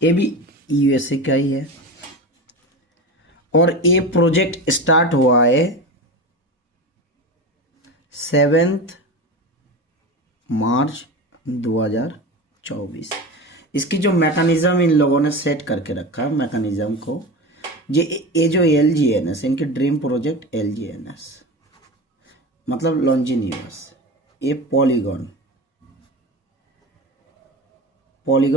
ये भी यूएसए का ही है और ये प्रोजेक्ट स्टार्ट हुआ है 7 मार्च 2024। इसकी जो मैकेनिज्म इन लोगों ने सेट करके रखा है मैकेनिज्म को, ये जो LGNS, इनके ड्रीम प्रोजेक्ट LGNS मतलब लॉन्जिनियस, ये पॉलीगॉन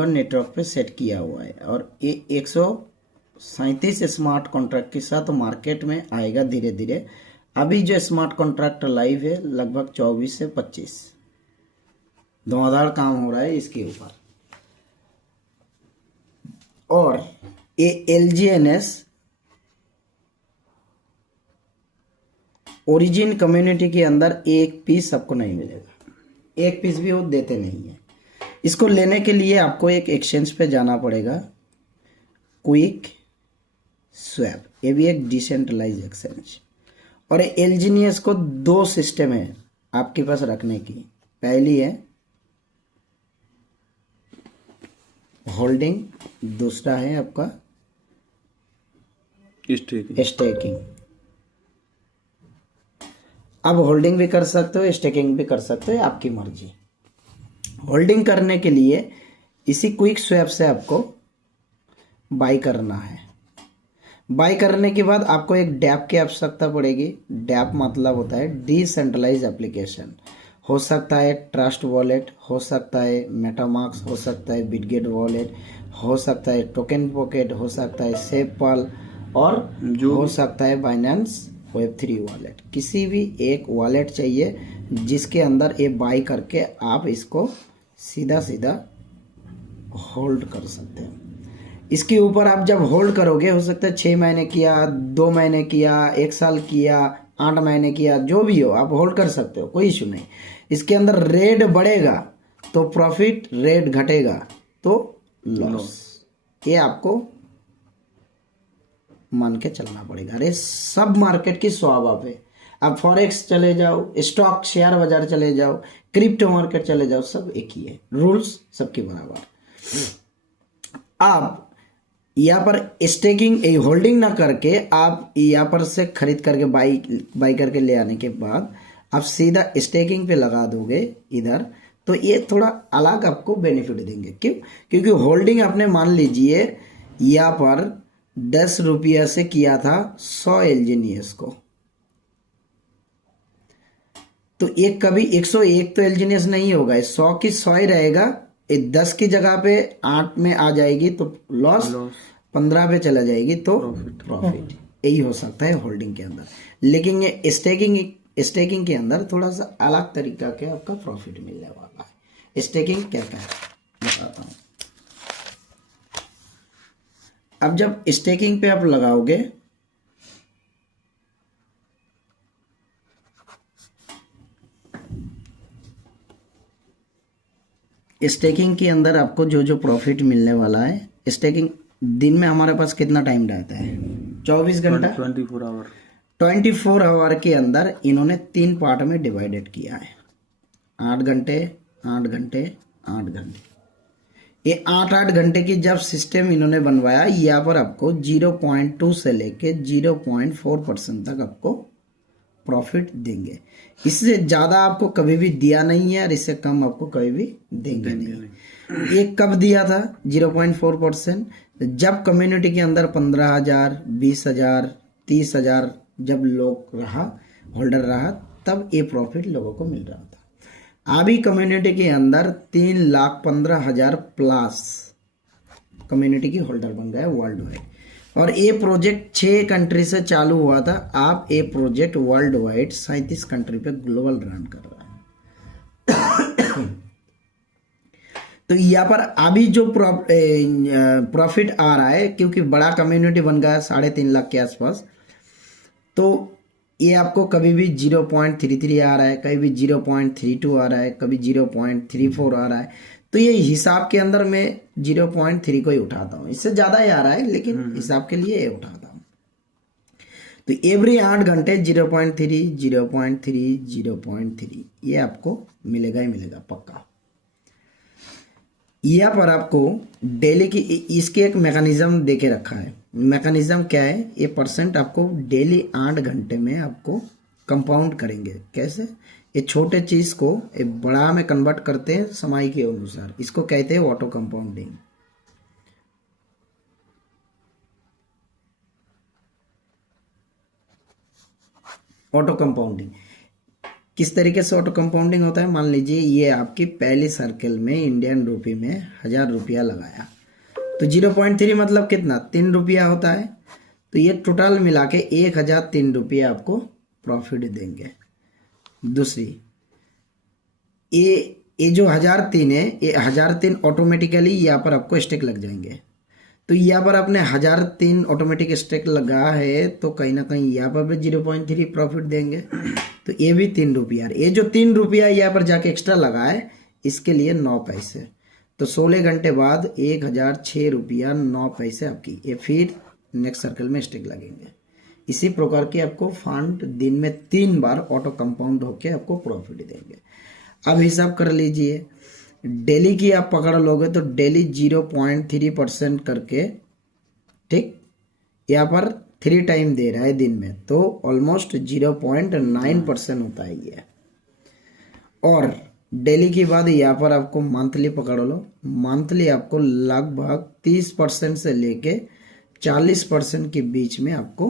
नेटवर्क पे सेट किया हुआ है और ये 137 स्मार्ट कॉन्ट्रैक्ट के साथ मार्केट में आएगा धीरे धीरे। अभी जो स्मार्ट कॉन्ट्रैक्ट लाइव है लगभग 24 से 25 धुआंधार काम हो रहा है इसके ऊपर। और ये LGNS ओरिजिन कम्युनिटी के अंदर एक पीस सबको नहीं मिलेगा, एक पीस भी वो देते नहीं है। इसको लेने के लिए आपको एक एक्सचेंज पे जाना पड़ेगा, क्विक स्वैप, ये भी एक डिसेंट्रलाइज एक्सचेंज। और LGNS को 2 सिस्टम है आपके पास रखने की। पहली है होल्डिंग, दूसरा है आपका स्टेकिंग। आप होल्डिंग भी कर सकते हो, स्टेकिंग भी कर सकते हो, आपकी मर्जी। होल्डिंग करने के लिए इसी क्विक स्वैप से आपको बाई करना है। बाई करने के बाद आपको एक डैप की आवश्यकता पड़ेगी। डैप मतलब होता है डिसेंट्रलाइज एप्लीकेशन। हो सकता है ट्रस्ट वॉलेट, हो सकता है मेटामास्क, हो सकता है बिटगेट वॉलेट, हो सकता है टोकन पॉकेट, हो सकता है सेफपाल और हो सकता है बाइनेंस Web3 वॉलेट। किसी भी एक वॉलेट चाहिए जिसके अंदर ये बाई करके आप इसको सीधा सीधा होल्ड कर सकते हैं। इसके ऊपर आप जब होल्ड करोगे, हो सकता है 6 महीने किया, 2 महीने किया, 1 साल किया, 8 महीने किया, जो भी हो आप होल्ड कर सकते हो, कोई इशू नहीं। इसके अंदर रेट बढ़ेगा तो प्रॉफिट, रेट घटेगा तो लॉस, ये आपको मान के चलना पड़ेगा। अरे सब मार्केट की स्वभाव है। आप फॉरेक्स चले जाओ, स्टॉक शेयर बाजार चले जाओ, क्रिप्टो मार्केट चले जाओ, सब एक ही है, रूल्स सबके बराबर। आप यहाँ पर स्टेकिंग होल्डिंग ना करके आप यहाँ पर से खरीद करके बाई करके ले आने के बाद आप सीधा स्टेकिंग पे लगा दोगे इधर, तो ये थोड़ा अलग आपको बेनिफिट देंगे। क्यों? क्योंकि होल्डिंग आपने मान लीजिए यहाँ पर 10 रुपया से किया था 100 LGNS को, तो एक कभी 101 तो LGNS नहीं होगा, 100 की 100 ही रहेगा। 10 की जगह पे 8 में आ जाएगी तो लॉस, 15 पे चला जाएगी तो प्रॉफिट। यही हो सकता है होल्डिंग के अंदर। लेकिन ये स्टेकिंग के अंदर थोड़ा सा अलग तरीका के आपका प्रॉफिट मिलने वाला है। स्टेकिंग क्या क्या है बताता हूँ। अब जब स्टेकिंग पे आप लगाओगे, स्टेकिंग के अंदर आपको जो जो प्रॉफिट मिलने वाला है, स्टेकिंग दिन में हमारे पास कितना टाइम रहता है? 24 घंटा, 24 आवर। 24 आवर के अंदर इन्होंने 3 पार्ट में डिवाइडेड किया है। 8 घंटे 8 घंटे 8 घंटे। ये 8-8 घंटे की जब सिस्टम इन्होंने बनवाया, यहाँ पर आपको 0.2 से लेके 0.4% तक आपको प्रॉफिट देंगे। इससे ज़्यादा आपको कभी भी दिया नहीं है और इससे कम आपको कभी भी देंगे नहीं। ये कब दिया था 0.4%? जब कम्युनिटी के अंदर 15,000, 20,000, 30,000 जब लोग रहा, होल्डर रहा, तब ये प्रॉफिट लोगों को मिल रहा था। अभी कम्युनिटी के अंदर 3,15,000 प्लस कम्युनिटी की होल्डर बन गए वर्ल्ड वाइड। और ये प्रोजेक्ट 6 कंट्री से चालू हुआ था। आप ये प्रोजेक्ट वर्ल्ड वाइड 37 कंट्री पे ग्लोबल रन कर रहा है। तो यहाँ पर अभी जो प्रॉफिट आ रहा है, क्योंकि बड़ा कम्युनिटी बन गया 3.5 लाख के आसपास, तो ये आपको कभी भी 0.33 आ रहा है, कभी भी 0.32 आ रहा है, कभी 0.34 आ रहा है। तो ये हिसाब के अंदर मैं 0.3 को ही उठाता हूँ, इससे ज़्यादा ही आ रहा है लेकिन हिसाब के लिए ये उठाता हूँ। तो एवरी 8 घंटे 0.3 0.3 0.3 ये आपको मिलेगा ही मिलेगा पक्का। यहाँ पर आपको डेली की इसकी एक मैकेनिज्म दे के रखा है। मैकेनिज्म क्या है, ये परसेंट आपको डेली 8 घंटे में आपको कंपाउंड करेंगे। कैसे, ये छोटे चीज़ को ये बड़ा में कन्वर्ट करते हैं समय के अनुसार, इसको कहते हैं ऑटो कंपाउंडिंग। ऑटो कंपाउंडिंग किस तरीके से ऑटो कंपाउंडिंग होता है, मान लीजिए ये आपकी पहली सर्कल में इंडियन रुपी में 1000 रुपया लगाया, तो 0.3 मतलब कितना, 3 रुपया होता है। तो ये टोटल मिला के 1003 रुपया आपको प्रॉफिट देंगे। दूसरी, ये जो 1003 है, ये 1003 ऑटोमेटिकली यहाँ पर आपको स्टेक लग जाएंगे। तो यहाँ पर आपने 1003 ऑटोमेटिक स्टेक लगा है, तो कहीं ना कहीं यहाँ पर भी 0.3 प्रॉफिट देंगे। तो ये भी 3 रुपया, ये जो 3 रुपया यहाँ पर जाके एक्स्ट्रा लगा है, इसके लिए 9 पैसे। तो 16 घंटे बाद 1006 रुपया 9 पैसे आपकी ये फिर नेक्स्ट सर्कल में स्टेक लगेंगे। इसी प्रकार की आपको फंड दिन में 3 बार ऑटो कंपाउंड होके आपको प्रॉफिट देंगे। अब हिसाब कर लीजिए, डेली की आप पकड़ लोगे तो डेली 0.3% करके, ठीक, यहाँ पर 3 टाइम दे रहा है दिन में, तो ऑलमोस्ट 0.9% होता है ये। और डेली के बाद यहाँ पर आपको मंथली पकड़ लो, मंथली आपको लगभग 30% से लेके 40% के बीच में आपको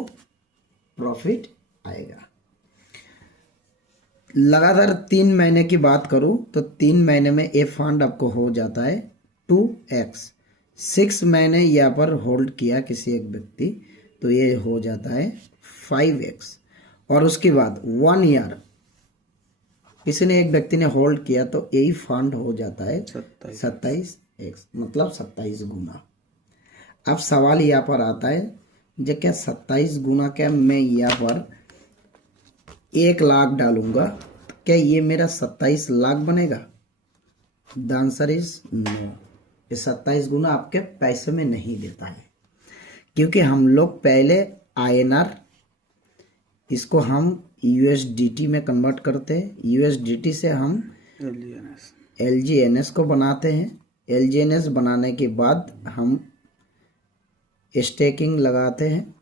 प्रॉफिट आएगा। लगातार 3 महीने की बात करूं तो 3 महीने में ये फंड आपको हो जाता है 2x। 6 महीने यहाँ पर होल्ड किया किसी एक व्यक्ति, तो ये हो जाता है 5x। और उसके बाद 1 ईयर किसी ने एक व्यक्ति ने होल्ड किया, तो यही फंड हो जाता है 27x, मतलब 27 गुना। अब सवाल यहाँ पर आता है, जो क्या 27 गुना, क्या मैं यहाँ पर 1 लाख डालूंगा, क्या ये मेरा 27 लाख बनेगा? The answer is no. ये 27 गुना आपके पैसे में नहीं देता है, क्योंकि हम लोग पहले INR, इसको हम USDT में कन्वर्ट करते हैं, USDT से हम LGNS को बनाते हैं, LGNS बनाने के बाद हम स्टेकिंग लगाते हैं।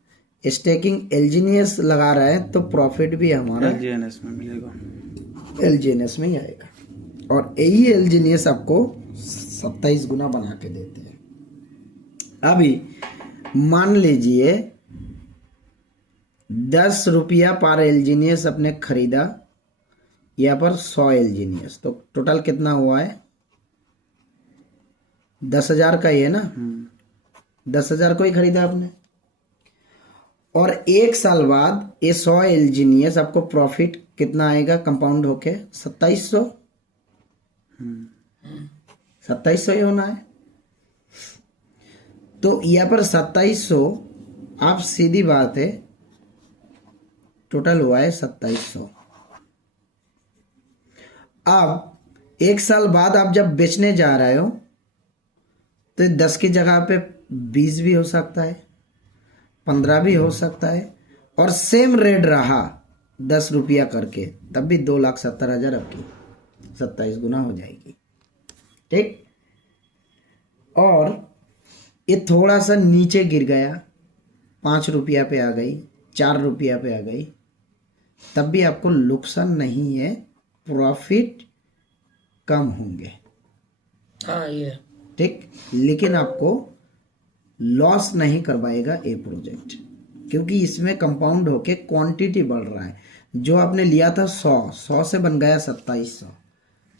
स्टेकिंग LGNS लगा रहा है तो प्रॉफिट भी हमारा LGNS में मिलेगा, LGNS में ही आएगा। और यही LGNS आपको 27 गुना बना के देते हैं। अभी मान लीजिए 10 रुपया पर LGNS अपने खरीदा, यहाँ पर 100 LGNS, तो टोटल कितना हुआ है? 10,000 का ही है ना, 10,000 को ही खरीदा आपने। और 1 साल बाद ये 100 LGNS आपको प्रॉफिट कितना आएगा कंपाउंड होके? 2700। 2700 ही होना है। तो यहाँ पर 2700, आप सीधी बात है, टोटल हुआ है 2700। अब 1 साल बाद आप जब बेचने जा रहे हो, तो 10 की जगह पे 20 भी हो सकता है, 15 भी हो सकता है, और सेम रेट रहा 10 रुपया करके, तब भी 2,70,000 आपकी 27 गुना हो जाएगी। ठीक, और ये थोड़ा सा नीचे गिर गया, 5 रुपया पे आ गई, 4 रुपया पे आ गई, तब भी आपको नुकसान नहीं है, प्रॉफिट कम होंगे। हाँ ये ठीक, लेकिन आपको लॉस नहीं करवाएगा ये प्रोजेक्ट, क्योंकि इसमें कंपाउंड होके क्वांटिटी बढ़ रहा है। जो आपने लिया था 100 से बन गया 2700,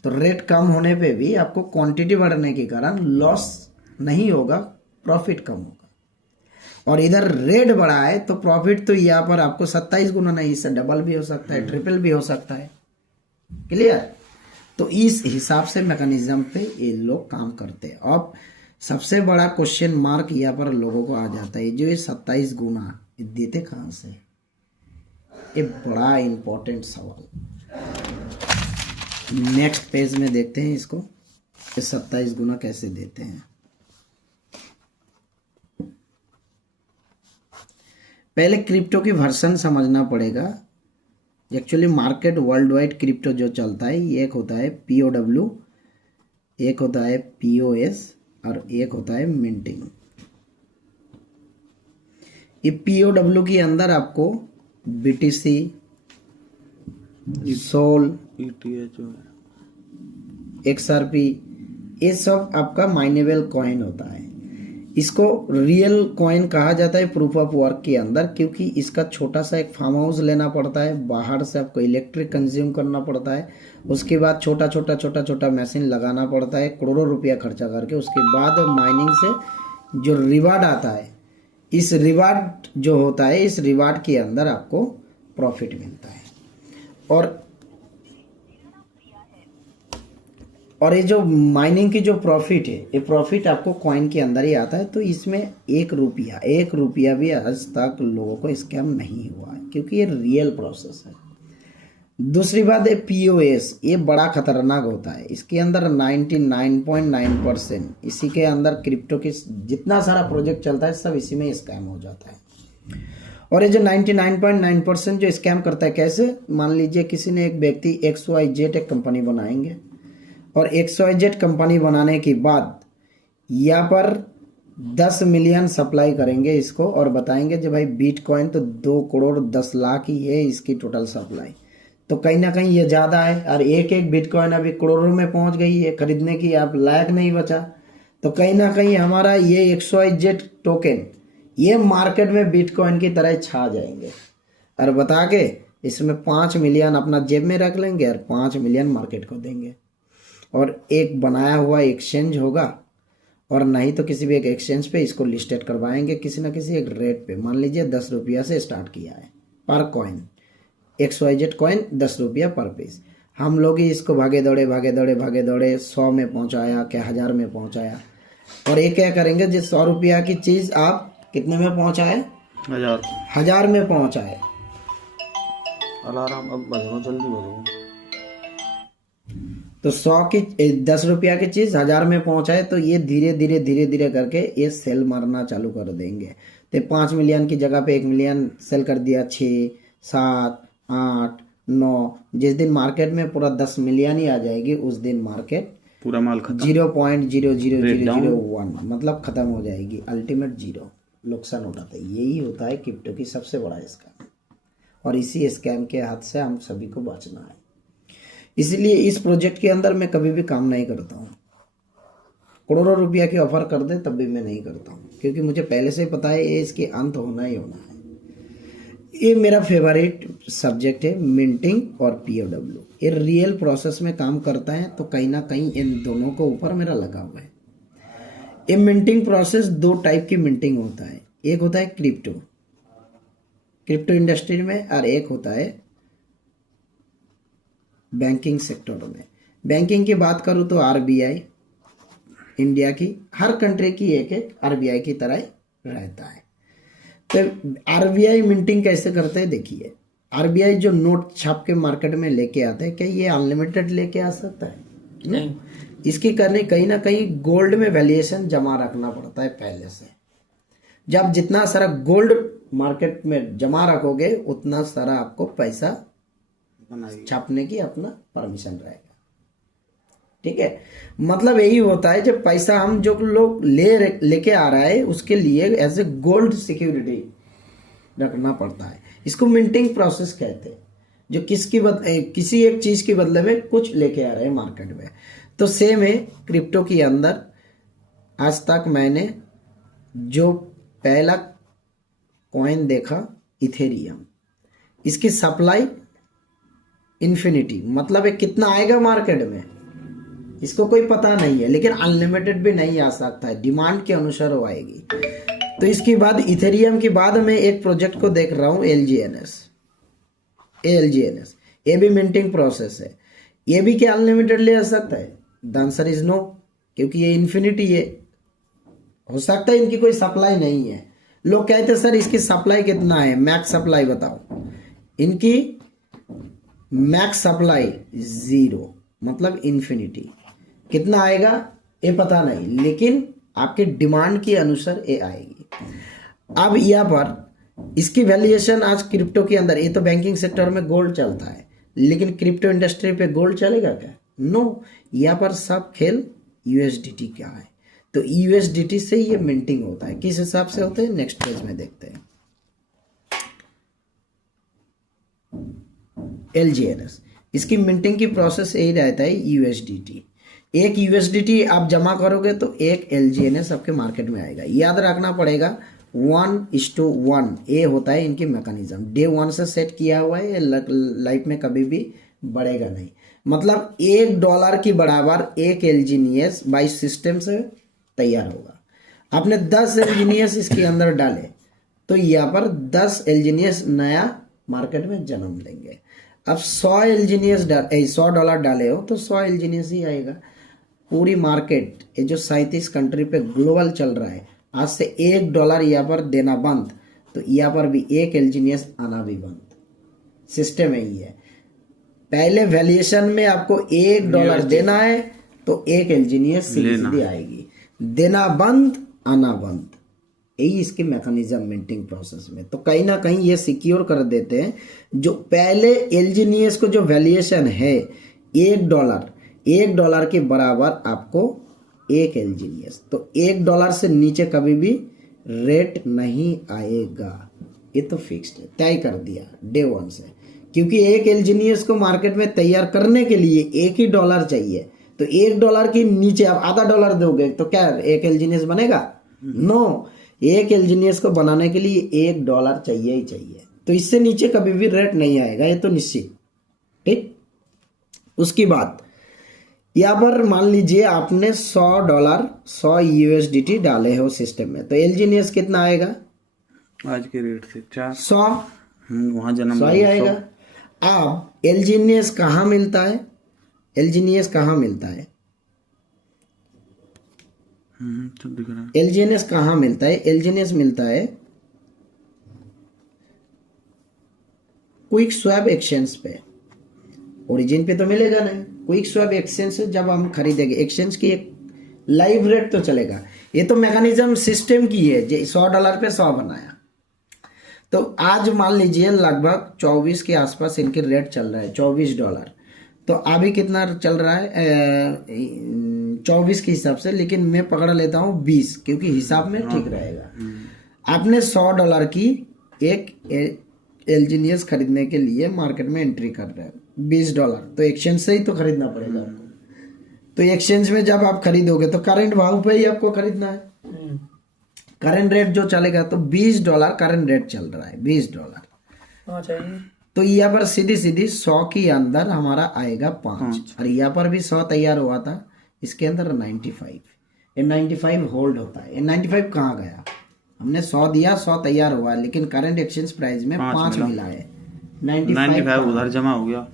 तो रेट कम होने पे भी आपको क्वांटिटी बढ़ने के कारण लॉस नहीं होगा, प्रॉफिट कम होगा। और इधर रेट बढ़ा है तो प्रॉफिट तो यहाँ पर आपको 27 गुना नहीं, इससे डबल भी हो सकता है, ट्रिपल भी हो सकता है। क्लियर? तो इस हिसाब से मैकेनिज्म पे ये लोग काम करते हैं। अब सबसे बड़ा क्वेश्चन मार्क यहाँ पर लोगों को आ जाता है, जो ये 27 गुना ये देते कहाँ से? ये बड़ा इंपॉर्टेंट सवाल। नेक्स्ट पेज में देखते हैं इसको, ये 27 गुना कैसे देते हैं। पहले क्रिप्टो की वर्जन समझना पड़ेगा। Actually market world wide crypto जो चलता है, ये एक होता है POW, एक होता है पीओएस और एक होता है मिंटिंग। ये पीओडब्ल्यू के अंदर आपको बीटीसी, सोल, ETH जो है, XRP, ये सब आपका माइनेबल कॉइन होता है। इसको रियल कॉइन कहा जाता है प्रूफ ऑफ वर्क के अंदर, क्योंकि इसका छोटा सा एक फार्म हाउस लेना पड़ता है, बाहर से आपको इलेक्ट्रिक कंज्यूम करना पड़ता है, उसके बाद छोटा छोटा मशीन लगाना पड़ता है करोड़ों रुपया खर्चा करके, उसके बाद माइनिंग से जो रिवार्ड आता है, इस रिवार्ड जो होता है, इस रिवार्ड के अंदर आपको प्रॉफिट मिलता है। और ये जो माइनिंग की जो प्रॉफिट है, ये प्रॉफिट आपको कॉइन के अंदर ही आता है। तो इसमें 1 रुपया भी आज तक लोगों को स्कैम नहीं हुआ है, क्योंकि ये रियल प्रोसेस है। दूसरी बात है पीओएस, ये बड़ा खतरनाक होता है। इसके अंदर 99.9% इसी के अंदर क्रिप्टो के जितना सारा प्रोजेक्ट चलता है सब इसी में स्कैम हो जाता है। और ये जो 99.9% जो स्कैम करता है, कैसे? मान लीजिए किसी ने, एक व्यक्ति XYZ एक कंपनी बनाएंगे, और XYZ कंपनी बनाने के बाद यहाँ पर 10 मिलियन सप्लाई करेंगे इसको, और बताएंगे जो भाई बिटकॉइन तो 2 करोड़ 10 लाख ही है इसकी टोटल सप्लाई। तो कहीं ना कहीं ये ज़्यादा है, और एक बिटकॉइन अभी करोड़ों में पहुंच गई है, खरीदने की आप लायक नहीं बचा। तो कहीं ना कहीं हमारा ये XYZ टोकन ये मार्केट में बिटकॉइन की तरह छा जाएंगे, और बता के इसमें 5 मिलियन अपना जेब में रख लेंगे और 5 मिलियन मार्केट को देंगे। और एक बनाया हुआ एक्सचेंज होगा, और नहीं तो किसी भी एक एक्सचेंज पे इसको लिस्टेड करवाएंगे किसी ना किसी एक रेट पे। मान लीजिए 10 रुपया से स्टार्ट किया है पर कॉइन, XYZ कॉइन 10 रुपया पर पीस। हम लोग ही इसको भागे दौड़े 100 में पहुंचाया, क्या 1000 में पहुंचाया। और ये क्या करेंगे, जिस 100 रुपया की चीज़ आप कितने में पहुंचाए? 1000 में पहुंचाए। अलार्म अब बजेगा, जल्दी बजेगा। तो 10 रुपया की चीज़ 1000 में पहुंचाए, तो ये धीरे धीरे करके ये सेल मारना चालू कर देंगे। तो 5 मिलियन की जगह पे 1 मिलियन सेल कर दिया, 6, 7, 8, 9। जिस दिन मार्केट में पूरा 10 मिलियन ही आ जाएगी, उस दिन मार्केट पूरा माल खत्म, 0.00001 मतलब खत्म हो जाएगी, अल्टीमेट जीरो, नुकसान उठाता है। यही होता है क्रिप्टो की सबसे बड़ा स्कैम, और इसी स्कैम के हाथ से हम सभी को बचना है। इसलिए इस प्रोजेक्ट के अंदर मैं कभी भी काम नहीं करता हूँ। करोड़ों रुपया की ऑफर कर दे तब भी मैं नहीं करता हूँ, क्योंकि मुझे पहले से पता है ये इसके अंत होना ही होना है। ये मेरा फेवरेट सब्जेक्ट है, मिंटिंग और पीओडब्ल्यू। ये रियल प्रोसेस में काम करता है, तो कहीं ना कहीं इन दोनों को ऊपर मेरा लगा हुआ है। ये मिंटिंग प्रोसेस 2 टाइप की मिंटिंग होता है, एक होता है क्रिप्टो इंडस्ट्री में, और एक होता है बैंकिंग सेक्टर में। बैंकिंग की बात करूँ तो RBI, इंडिया की हर कंट्री की एक RBI की तरह रहता है। तो RBI मिंटिंग कैसे करते हैं, देखिए। RBI जो नोट छाप के मार्केट में लेके आते हैं, क्या ये अनलिमिटेड लेके आ सकता है? नहीं। इसकी करने कहीं ना कहीं गोल्ड में वैल्यूएशन जमा रखना पड़ता है पहले से। जब जितना सारा गोल्ड मार्केट में जमा रखोगे, उतना सारा आपको पैसा छापने की अपना परमिशन रहेगा। ठीक है, मतलब यही होता है, जब पैसा हम जो लोग लेके आ रहा है उसके लिए एज ए गोल्ड सिक्योरिटी रखना पड़ता है। इसको मिंटिंग प्रोसेस कहते हैं, जो किसी एक चीज के बदले में कुछ लेके आ रहे हैं मार्केट में। तो सेम है क्रिप्टो के अंदर। आज तक मैंने जो पहला कॉइन देखा, इथेरियम, इसकी सप्लाई इन्फिनिटी, मतलब कितना आएगा मार्केट में इसको कोई पता नहीं है, लेकिन अनलिमिटेड भी नहीं आ सकता है, डिमांड के अनुसार वो आएगी। तो इसके बाद इथेरियम के बाद मैं एक प्रोजेक्ट को देख रहा हूँ, LGNS। ये भी मिंटिंग प्रोसेस है। ये भी क्या अनलिमिटेड ले आ सकता है? द आंसर इज नो, क्योंकि ये इन्फिनिटी है। हो सकता है इनकी कोई सप्लाई नहीं है। लोग कहते हैं सर इसकी सप्लाई कितना है, मैक्स सप्लाई बताओ। इनकी मैक्स सप्लाई 0, मतलब इन्फिनिटी। कितना आएगा ये पता नहीं, लेकिन आपके डिमांड के अनुसार ये आएगी। अब यहाँ पर इसकी वैल्यूएशन आज क्रिप्टो के अंदर, ये तो बैंकिंग सेक्टर में गोल्ड चलता है, लेकिन क्रिप्टो इंडस्ट्री पे गोल्ड चलेगा क्या? नो। यहाँ पर सब खेल यूएसडीटी क्या है। तो यूएसडीटी से ये मिंटिंग होता है, किस हिसाब से होते हैं नेक्स्ट पेज में देखते हैं। एलजीएनएस, इसकी मिंटिंग की प्रोसेस यही रहता है यूएसडीटी। एक यूएसडीटी आप जमा करोगे तो एक एलजीएनएस आपके मार्केट में आएगा। याद रखना पड़ेगा 1:1 ये होता है इनकी मैकेनिज्म। डे 1 से सेट किया हुआ है, लाइफ में कभी भी बढ़ेगा नहीं। मतलब $1 की बराबर एक एलजीनियस बाई सिस्टम से तैयार होगा। आपने 10 एलजीनियस इसके अंदर डाले तो यहाँ पर 10 एलजीनियस नया मार्केट में जन्म लेंगे। अब 100 एलजीनियस $100 डाले हो तो 100 एलजीनियस ही आएगा। पूरी मार्केट ये जो 37 कंट्री पे ग्लोबल चल रहा है, आज से $1 यहाँ पर देना बंद तो यहाँ पर भी एक एलजीनियस आना भी बंद। सिस्टम यही है, पहले वैल्यूएशन में आपको $1 देना है तो एक एलजीनियस सीधी आएगी, देना बंद आना बंद, यही इसकी मैकेनिज्म मिंटिंग प्रोसेस में। तो कहीं ना कहीं ये सिक्योर कर देते हैं जो पहले एलजीनियस को जो वैल्यूएशन है $1 के बराबर आपको एक एलजीनियस, तो $1 से नीचे कभी भी रेट नहीं आएगा। ये तो फिक्स्ड है, तय कर दिया डे 1 से, क्योंकि एक एलजीनियस को मार्केट में तैयार करने के लिए एक ही डॉलर चाहिए। तो $1 के नीचे आप आधा डॉलर दोगे तो क्या एक एलजीनियस बनेगा? नो, एक एलजीनियस को बनाने के लिए $1 चाहिए ही चाहिए। तो इससे नीचे कभी भी रेट नहीं आएगा, ये तो निश्चित। ठीक, उसकी बात यहाँ पर मान लीजिए आपने $100 100 यूएसडीटी डाले हो सिस्टम में, तो एलजीनियस कितना आएगा? आज के रेट से 100 वहाँ जन्म 100 ही आएगा। अब एलजीनियस कहाँ मिलता है? एलजीनियस कहाँ मिलता है? सब दिख रहा है। एलजीनियस कहाँ मिलता है? एलजीनियस मिलता है क्विक स्वैप एक्सचेंज पे, ओरिजिन पे तो मिलेगा नहीं। क्विक स्वैप एक्सचेंज से जब हम खरीदेंगे, एक्सचेंज की एक लाइव रेट तो चलेगा। ये तो मैकेनिज्म सिस्टम की है जो $100 पे 100 बनाया। तो आज मान लीजिए लगभग 24 के आसपास इनके रेट चल रहा है, $24। तो अभी कितना चल रहा है? 24 के हिसाब से, लेकिन मैं पकड़ लेता हूँ 20 क्योंकि हिसाब में ठीक रहेगा। आपने $100 की एक एलजीनियस खरीदने के लिए मार्केट में एंट्री कर रहे हैं $20, तो एक्सचेंज से ही तो खरीदना पड़ेगा आपको। तो एक्सचेंज में जब आप खरीदोगे तो करंट भाव पे ही आपको खरीदना है, करंट रेट जो चलेगा। तो $20 करंट रेट चल रहा है, $20। चाहिए तो यहाँ पर सीधी सीधी 100 के अंदर हमारा आएगा 5, और यहाँ पर भी 100 तैयार हुआ था, इसके अंदर 95। ये 95 होल्ड होता है। ये 95 कहाँ गया? हमने 100 दिया, 100 तैयार हुआ, लेकिन करंट एक्सचेंज प्राइस में 5 मिला है। 95 उधर जमा हो गया।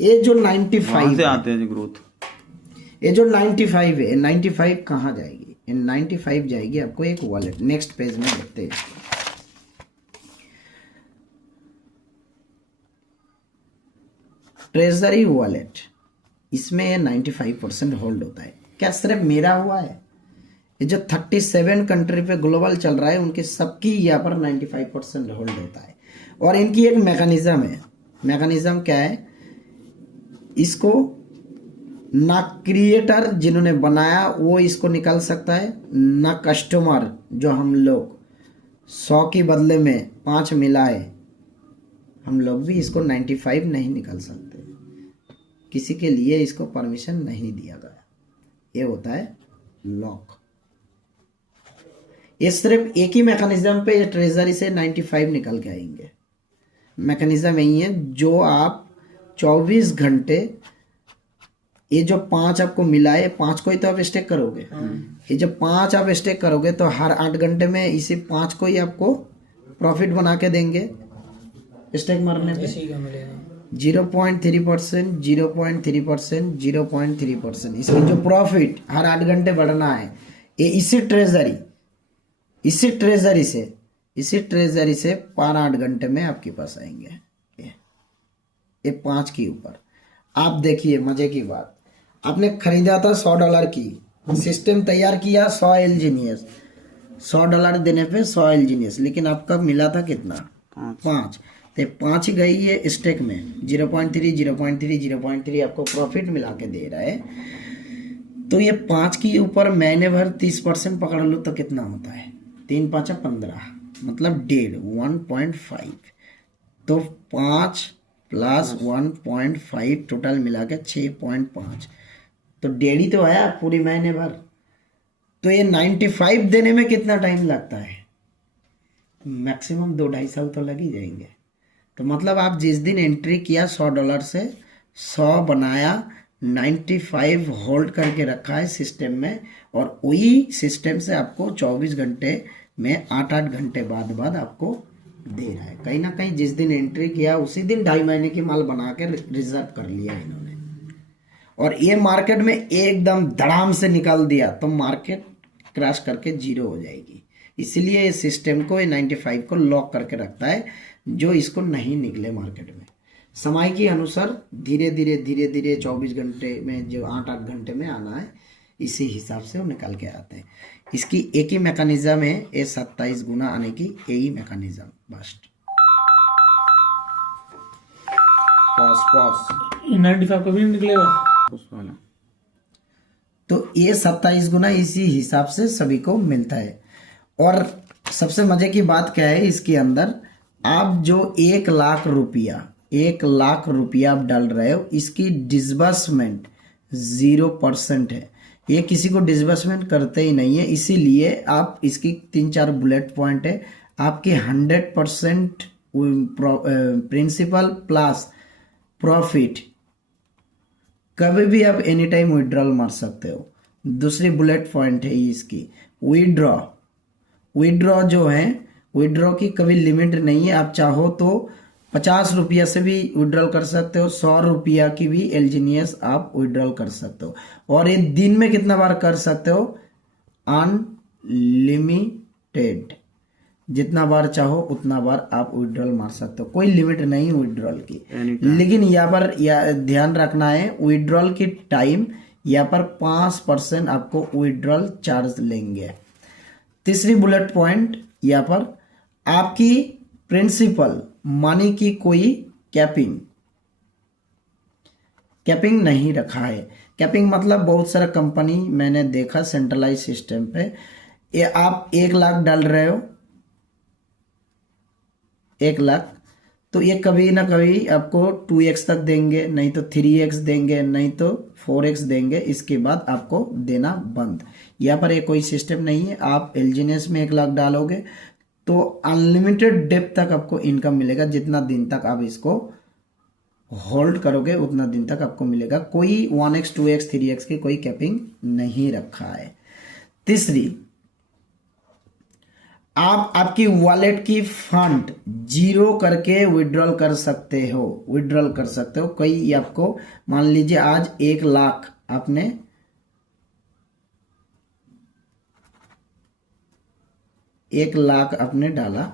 ये जो 95 से आते हैं ग्रोथ, ये जो 95 है, 95 कहाँ जाएगी? 95 जाएगी आपको एक वॉलेट। नेक्स्ट पेज में देखते हैं इसको। ट्रेजरी वॉलेट, इसमें 95% होल्ड होता है। क्या सिर्फ मेरा हुआ है? ये जो 37 कंट्री पे ग्लोबल चल रहा है उनके सबकी यहाँ पर 95% होल्ड होता है। और इनकी एक मैकेनिज्म है। मैकेनिज्म क्या है? इसको ना क्रिएटर जिन्होंने बनाया वो इसको निकाल सकता है, ना कस्टमर जो हम लोग 100 के बदले में 5 मिलाए, हम लोग भी इसको 95 नहीं निकाल सकते। किसी के लिए इसको परमिशन नहीं दिया गया। ये होता है लॉक। ये सिर्फ एक ही मैकेनिज्म पे ट्रेजरी से 95 निकल के आएंगे। मैकेनिज्म यही है, जो आप 24 घंटे, ये जो 5 आपको मिला है, 5 को ही तो आप स्टेक करोगे। ये जो 5 आप स्टेक करोगे तो हर 8 घंटे में इसी 5 को ही आपको प्रॉफिट बना के देंगे स्टेक मारने पे। इसी का मिलेगा 0.3%, 0.3%, 0.3%। इसकी जो प्रॉफिट हर 8 घंटे बढ़ना है, ये इसी ट्रेजरी से पर 8 घंटे में आपके पास आएंगे। ये 5 के ऊपर आप देखिए मजे की बात, आपने खरीदा था $100 की, सिस्टम तैयार किया 100 एलजीनियस, $100 देने पे 100 एलजीनियस, लेकिन आपका मिला था कितना? 5। तो 5 गई है स्टेक में, 0.3 आपको प्रॉफिट मिला के दे रहा है। तो ये 5 के ऊपर महीने भर 30% पकड़ लो तो कितना होता है? 3 5 15, मतलब 1.5। तो 5 प्लस 1.5 टोटल मिला के 6.5, तो 1.5 तो आया पूरी महीने भर। तो ये 95 देने में कितना टाइम लगता है? मैक्सिमम 2-2.5 साल तो लग ही जाएंगे। तो मतलब आप जिस दिन एंट्री किया $100 से 100 बनाया, 95 होल्ड करके रखा है सिस्टम में, और वही सिस्टम से आपको 24 घंटे में 8-8 घंटे बाद आपको दे रहा है। कहीं ना कहीं जिस दिन एंट्री किया उसी दिन 2.5 महीने की माल बना के रिजर्व कर लिया इन्होंने, और ये मार्केट में एकदम धड़ाम से निकाल दिया तो मार्केट क्रैश करके जीरो हो जाएगी। इसीलिए ये सिस्टम को, ये 95 को लॉक करके रखता है, जो इसको नहीं निकले मार्केट में। समय के अनुसार धीरे धीरे 24 घंटे में जो 8-8 घंटे में आना है, इसी हिसाब से वो निकाल के आते हैं। इसकी एक ही मैकेनिज्म है, ये 27 गुना आने की यही मैकेनिज्म। बस पॉज 95 कभी नहीं निकलेगा। उस वाला तो ये 27 गुना इसी हिसाब से सभी को मिलता है। और सबसे मजे की बात क्या है इसके अंदर, आप जो 1 लाख रुपया आप डाल रहे हो, इसकी डिसबर्समेंट 0% है। ये किसी को डिसबर्समेंट करते ही नहीं है, इसीलिए आप इसकी 3-4 बुलेट पॉइंट है। आपके 100% प्रिंसिपल प्लस प्रॉफिट कभी भी आप एनी टाइम विड्रॉल मार सकते हो। दूसरी बुलेट पॉइंट है इसकी विड्रॉ जो है, विड्रॉ की कभी लिमिट नहीं है। आप चाहो तो 50 रुपया से भी विड्रॉल कर सकते हो, 100 रुपया की भी एलजीनियस आप विड्रॉल कर सकते हो। और ये दिन में कितना बार कर सकते हो? अनलिमिटेड, जितना बार चाहो उतना बार आप विड्रॉल मार सकते हो, कोई लिमिट नहीं विड्रॉल की। लेकिन यहाँ पर ध्यान रखना है, विड्रॉल की टाइम यहाँ पर 5% आपको विड्रॉल चार्ज लेंगे। तीसरी बुलेट पॉइंट, यहाँ पर आपकी प्रिंसिपल मनी की कोई कैपिंग नहीं रखा है। कैपिंग मतलब बहुत सारा कंपनी मैंने देखा सेंट्रलाइज सिस्टम पे, ये आप 1 लाख डाल रहे हो, 1 लाख, तो ये कभी ना कभी आपको 2x तक देंगे, नहीं तो 3x देंगे, नहीं तो 4x देंगे, इसके बाद आपको देना बंद। यहाँ पर ये कोई सिस्टम नहीं है। आप एलजीनियस में 1 लाख डालोगे तो अनलिमिटेड डेप्थ तक आपको इनकम मिलेगा। जितना दिन तक आप इसको होल्ड करोगे उतना दिन तक आपको मिलेगा। कोई 1x 2x 3x की कोई कैपिंग नहीं रखा है। तीसरी, आप आपकी वॉलेट की फंड 0 करके विड्रॉल कर सकते हो। कोई आपको मान लीजिए आज 1 लाख आपने डाला,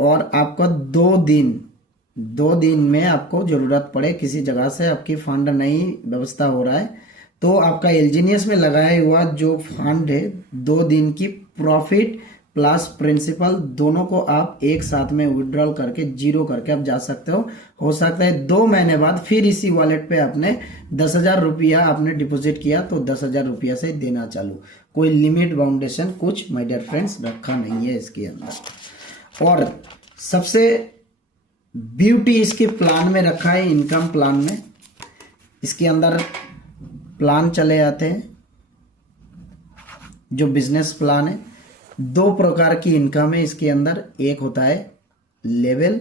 और आपको 2 दिन में आपको जरूरत पड़े, किसी जगह से आपकी फंड नहीं व्यवस्था हो रहा है, तो आपका एलजीनियस में लगाया हुआ जो फंड है 2 दिन की प्रॉफिट प्लस प्रिंसिपल दोनों को आप एक साथ में विड्रॉल करके 0 करके आप जा सकते हो सकता है 2 महीने बाद फिर इसी वॉलेट पे आपने 10,000 रुपया आपने डिपॉजिट किया तो 10,000 रुपया से देना चालू। कोई लिमिट बाउंडेशन कुछ माय डियर फ्रेंड्स रखा नहीं है इसके अंदर। और सबसे ब्यूटी इसके प्लान में रखा है, इनकम प्लान में। इसके अंदर प्लान चले आते हैं जो बिजनेस प्लान है। 2 प्रकार की इनकम है इसके अंदर, एक होता है लेवल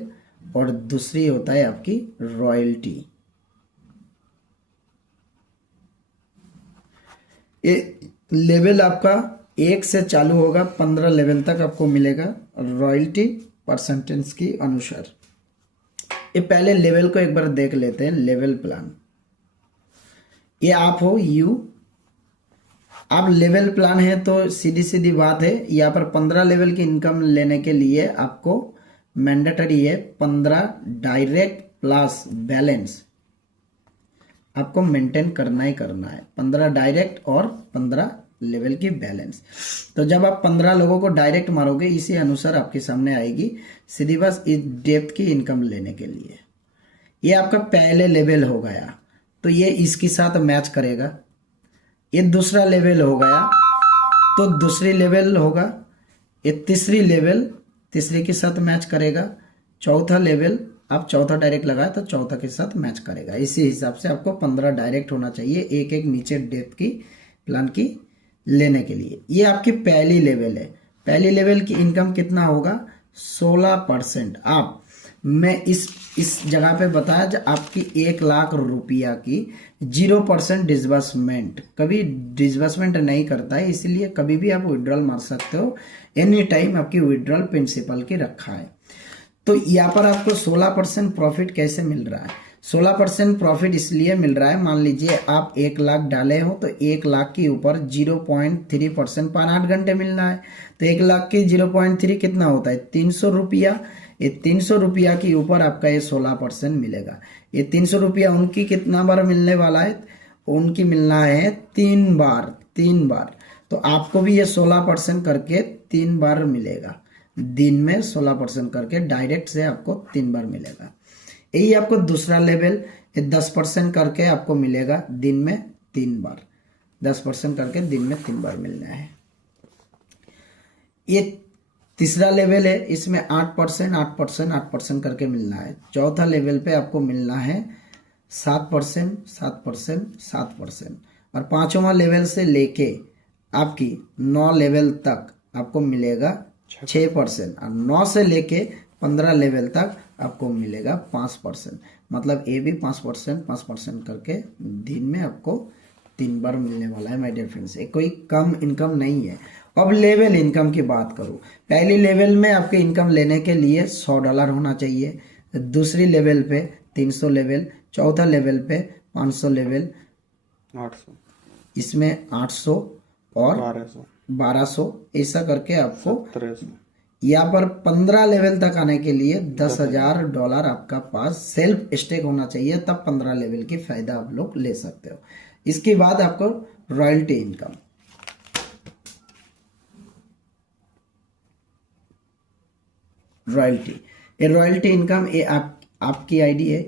और दूसरी होता है आपकी रॉयल्टी। ये लेवल आपका 1 से चालू होगा, 15 लेवल तक आपको मिलेगा रॉयल्टी परसेंटेज की अनुसार। ये पहले लेवल को एक बार देख लेते हैं। लेवल प्लान, ये आप हो आप लेवल प्लान है तो सीधी बात है, यहाँ पर 15 लेवल की इनकम लेने के लिए आपको मैंडेटरी है 15 डायरेक्ट प्लस बैलेंस आपको मेंटेन करना ही करना है। 15 डायरेक्ट और 15 लेवल की बैलेंस। तो जब आप 15 लोगों को डायरेक्ट मारोगे इसी अनुसार आपके सामने आएगी सीधी बस इस डेप्थ की इनकम लेने के लिए। ये आपका पहले लेवल हो गया तो ये इसके साथ मैच करेगा। ये दूसरा लेवल हो गया, तो दूसरी लेवल होगा, ये तीसरी लेवल तीसरे के साथ मैच करेगा, चौथा लेवल आप चौथा डायरेक्ट लगाए तो चौथा के साथ मैच करेगा। इसी हिसाब से आपको 15 डायरेक्ट होना चाहिए एक एक नीचे डेप्थ की प्लान की लेने के लिए। ये आपकी पहली लेवल है। पहली लेवल की इनकम कितना होगा 16%। आप मैं इस जगह पे बताया जब आपकी 1,00,000 रुपया की 0% डिसबर्समेंट, कभी डिसबर्समेंट नहीं करता है, इसलिए कभी भी आप विड्रॉल मार सकते हो, एनी टाइम आपकी विड्रॉल प्रिंसिपल की रखा है। तो यहाँ पर आपको 16% प्रॉफिट कैसे मिल रहा है? 16% प्रॉफिट इसलिए मिल रहा है, मान लीजिए आप 1,00,000 डाले हो तो 1,00,000 के ऊपर 0.3% पर 8 घंटे मिलना है। तो 1,00,000 के 0.3 कितना होता है 300 रुपया। ये 300 रुपया के ऊपर आपका ये 16% मिलेगा। ये 300 रुपया उनकी कितना बार मिलने वाला है? उनकी मिलना है 3 बार। तो आपको भी ये 16% करके 3 बार मिलेगा। दिन में 16% करके डायरेक्ट से आपको 3 बार मिलेगा। यही आपको दूसरा लेवल 10% करके आपको मिलेगा दिन में 3 बार। 10% करके दिन में 3 बार मिलना है। ये तीसरा लेवल है, इसमें 8% करके मिलना है। चौथा लेवल पे आपको मिलना है 7%। और पांचवा लेवल से लेके आपकी 9 लेवल तक आपको मिलेगा 6%। और 9 से लेके 15 लेवल तक आपको मिलेगा 5%। मतलब ये भी 5% करके दिन में आपको 3 बार मिलने वाला है माय डियर फ्रेंड्स। ये कोई कम इनकम नहीं है। अब लेवल इनकम की बात करूँ, पहली लेवल में आपके इनकम लेने के लिए $100 होना चाहिए, दूसरी लेवल पे 300 लेवल, चौथा लेवल पे 500 लेवल, 800, इसमें 800 और 1200 ऐसा करके आपको 1300। यहाँ पर 15 लेवल तक आने के लिए $10,000 आपका पास सेल्फ स्टेक होना चाहिए, तब 15 लेवल की फायदा आप लोग ले सकते हो। इसके बाद आपको रॉयल्टी इनकम, रॉयल्टी इनकम ये आपकी आईडी है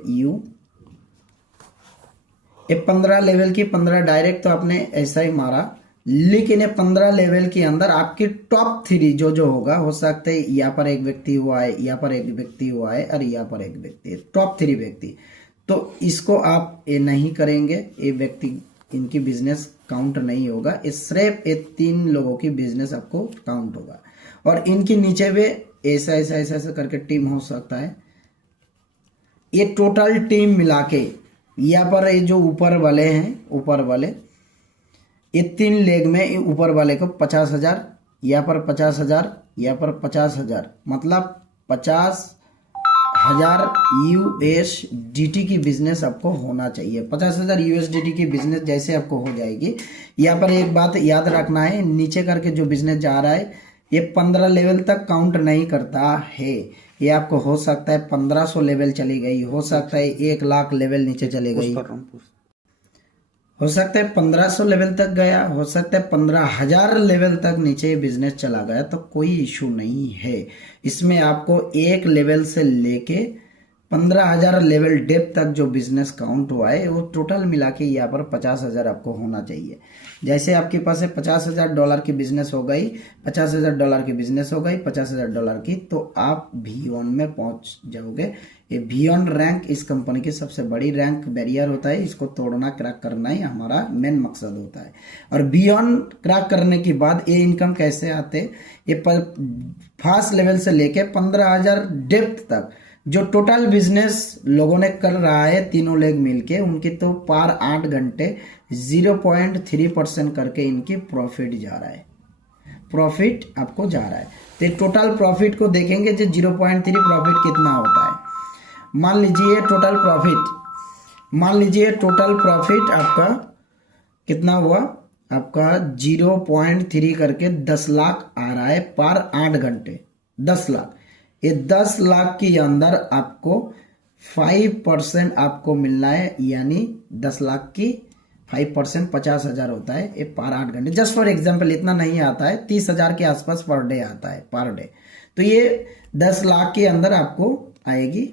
ये 15 लेवल की 15 डायरेक्ट तो आपने ऐसा ही मारा, लेकिन ये 15 लेवल के अंदर आपकी टॉप 3 जो होगा, हो सकता है यहाँ पर एक व्यक्ति हुआ है, यहाँ पर एक व्यक्ति हुआ है और यहाँ पर एक व्यक्ति है, टॉप 3 व्यक्ति। तो इसको आप ये नहीं करेंगे, ये व्यक्ति इनकी बिजनेस काउंट नहीं होगा, ये सिर्फ ये 3 लोगों की बिजनेस आपको काउंट होगा। और इनके नीचे भी ऐसा करके टीम हो सकता है। ये टोटल टीम मिला के यहाँ पर ये जो ऊपर वाले हैं, ऊपर वाले ये 3 लेग में ऊपर वाले को 50,000, यहाँ पर 50,000, यहाँ पर 50,000, मतलब 50,000 USDT की बिजनेस आपको होना चाहिए। 50,000 USDT की बिजनेस जैसे आपको हो जाएगी, यहाँ पर एक बात याद रखना है, नीचे करके जो बिजनेस जा रहा है ये 15 लेवल तक काउंट नहीं करता है। ये आपको हो सकता है 1500 लेवल चली गई, हो सकता है 1,00,000 लेवल नीचे चली गई, हो सकता है 1500 लेवल तक गया, हो सकता है 15,000 लेवल तक नीचे बिजनेस चला गया, तो कोई इशू नहीं है। इसमें आपको एक लेवल से लेके 15,000 लेवल डेप्थ तक जो बिजनेस काउंट हुआ है वो टोटल मिला के यहाँ पर 50,000 आपको होना चाहिए। जैसे आपके पास है $50,000 की बिजनेस हो गई, $50,000 की बिजनेस हो गई, $50,000 की, तो आप V1 में पहुंच जाओगे। ये V1 रैंक इस कंपनी की सबसे बड़ी रैंक बैरियर होता है, इसको तोड़ना क्रैक करना ही हमारा मेन मकसद होता है। और V1 क्रैक करने के बाद ये इनकम कैसे आते, ये फर्स्ट लेवल से लेके 15,000 डेप्थ तक जो टोटल बिजनेस लोगों ने कर रहा है, तीनों लेग मिलके उनकी, तो पर 8 घंटे 0.3% करके इनकी प्रॉफिट जा रहा है, प्रॉफिट आपको जा रहा है। तो टोटल प्रॉफिट को देखेंगे जो 0.3 प्रॉफिट कितना होता है। मान लीजिए टोटल प्रॉफिट आपका कितना हुआ, आपका 0.3 करके 10 लाख आ रहा है पर 8 घंटे, 10 लाख। ये 10 लाख के अंदर आपको 5% आपको मिलना है, यानी 10 लाख की 5% 50,000 होता है ये पर 8 घंटे। जस्ट फॉर एग्जांपल, इतना नहीं आता है, 30,000 के आसपास पर डे आता है, पर डे। तो ये 10 लाख के अंदर आपको आएगी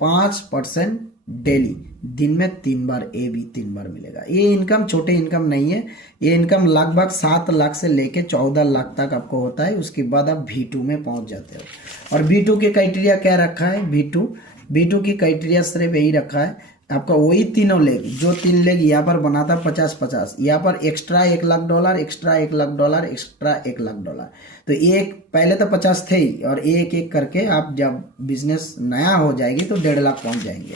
5% डेली, दिन में 3 बार, ए भी 3 बार मिलेगा। ये इनकम छोटे इनकम नहीं है, ये इनकम लगभग 7 लाख से लेके 14 लाख तक आपको होता है। उसके बाद आप V2 में पहुंच जाते हो। और V2 के क्राइटेरिया क्या रखा है? V2 की क्राइटेरिया सिर्फ यही रखा है, आपका वही तीनों लेग, जो 3 लेग यहाँ पर बना था 50-50, यहाँ पर extra $1 lakh, extra $1 lakh, extra $1 lakh. तो एक पहले तो 50 थे ही, और एक एक करके आप जब बिजनेस नया हो जाएगी तो 1.5 लाख पहुंच जाएंगे।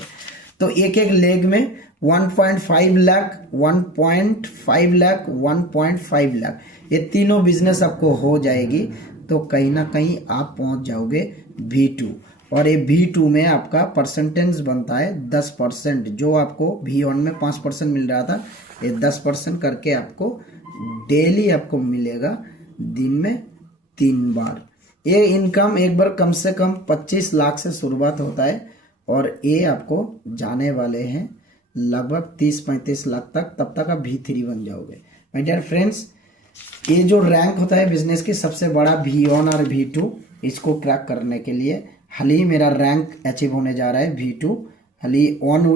तो एक एक लेग में 1.5 लाख, 1.5 लाख, 1.5 लाख, ये तीनों बिजनेस आपको हो जाएगी। तो कहीं ना कहीं आप पहुंच जाओगे V2। और ये V2 में आपका परसेंटेज बनता है 10%। जो आपको V1 में 5% मिल रहा था, ये 10% करके आपको डेली आपको मिलेगा, दिन में 3 बार। ये इनकम एक बार कम से कम 25 लाख से शुरुआत होता है, और ये आपको जाने वाले हैं लगभग 30-35 लाख तक। तब तक आप V3 बन जाओगे। माय डियर फ्रेंड्स, ये जो रैंक होता है बिजनेस की सबसे बड़ा V1 और V2, इसको क्रैक करने के लिए हाल ही मेरा रैंक अचीव होने जा रहा है V2। हाल ही 1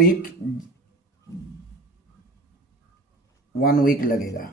वीक लगेगा।